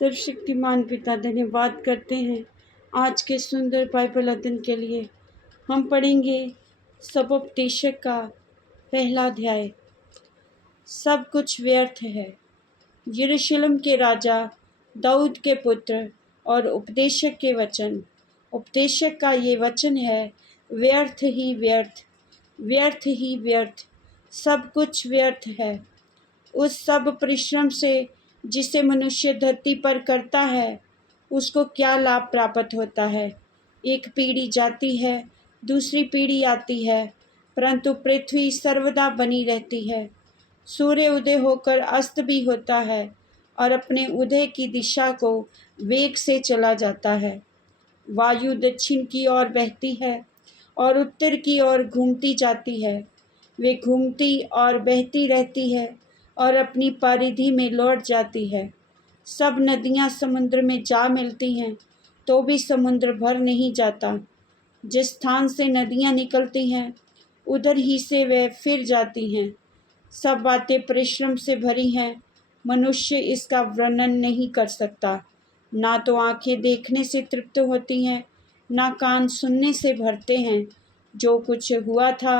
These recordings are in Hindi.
सर्वशक्तिमान पिता धन्यवाद करते हैं आज के सुंदर बाइबल अध्ययन के लिए। हम पढ़ेंगे सबोपदेशक का पहला अध्याय। सब कुछ व्यर्थ है। यरूशलेम के राजा दाऊद के पुत्र और उपदेशक के वचन। उपदेशक का ये वचन है, व्यर्थ ही व्यर्थ, व्यर्थ ही व्यर्थ, सब कुछ व्यर्थ है। उस सब परिश्रम से जिसे मनुष्य धरती पर करता है, उसको क्या लाभ प्राप्त होता है। एक पीढ़ी जाती है, दूसरी पीढ़ी आती है, परंतु पृथ्वी सर्वदा बनी रहती है। सूर्य उदय होकर अस्त भी होता है और अपने उदय की दिशा को वेग से चला जाता है। वायु दक्षिण की ओर बहती है और उत्तर की ओर घूमती जाती है। वे घूमती और बहती रहती है और अपनी परिधि में लौट जाती है। सब नदियाँ समुद्र में जा मिलती हैं, तो भी समुद्र भर नहीं जाता। जिस स्थान से नदियाँ निकलती हैं, उधर ही से वे फिर जाती हैं। सब बातें परिश्रम से भरी हैं, मनुष्य इसका वर्णन नहीं कर सकता। ना तो आँखें देखने से तृप्त होती हैं, ना कान सुनने से भरते हैं। जो कुछ हुआ था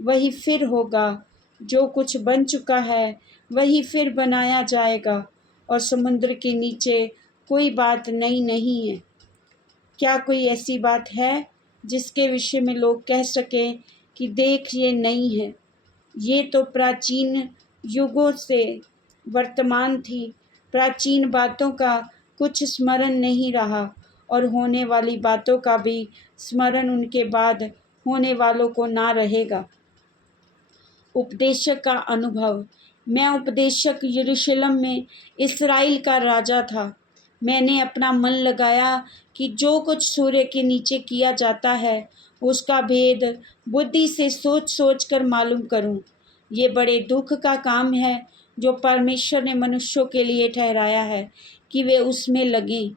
वही फिर होगा, जो कुछ बन चुका है वही फिर बनाया जाएगा, और समुद्र के नीचे कोई बात नई नहीं है। क्या कोई ऐसी बात है जिसके विषय में लोग कह सकें कि देख ये नई है। ये तो प्राचीन युगों से वर्तमान थी। प्राचीन बातों का कुछ स्मरण नहीं रहा, और होने वाली बातों का भी स्मरण उनके बाद होने वालों को ना रहेगा। उपदेशक का अनुभव। मैं उपदेशक यरूशलेम में इस्राएल का राजा था। मैंने अपना मन लगाया कि जो कुछ सूर्य के नीचे किया जाता है उसका भेद बुद्धि से सोच सोच कर मालूम करूं। ये बड़े दुख का काम है जो परमेश्वर ने मनुष्यों के लिए ठहराया है कि वे उसमें लगें।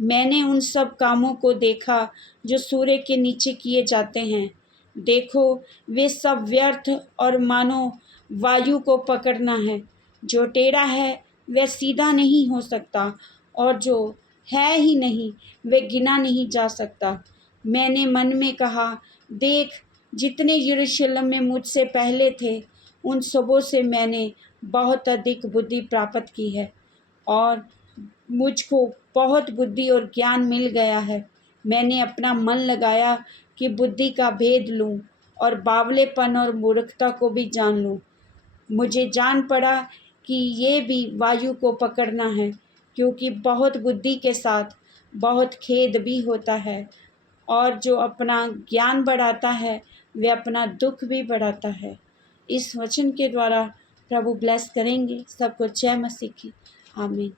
मैंने उन सब कामों को देखा जो सूर्य के नीचे किए जाते हैं। देखो, वे सब व्यर्थ और मानो वायु को पकड़ना है। जो टेढ़ा है वह सीधा नहीं हो सकता, और जो है ही नहीं वह गिना नहीं जा सकता। मैंने मन में कहा, देख, जितने यरूशलेम में मुझसे पहले थे उन सबों से मैंने बहुत अधिक बुद्धि प्राप्त की है, और मुझको बहुत बुद्धि और ज्ञान मिल गया है। मैंने अपना मन लगाया कि बुद्धि का भेद लूं और बावलेपन और मूर्खता को भी जान लूं। मुझे जान पड़ा कि ये भी वायु को पकड़ना है, क्योंकि बहुत बुद्धि के साथ बहुत खेद भी होता है, और जो अपना ज्ञान बढ़ाता है वह अपना दुख भी बढ़ाता है। इस वचन के द्वारा प्रभु ब्लेस करेंगे सबको। जय मसीह की। आमीन।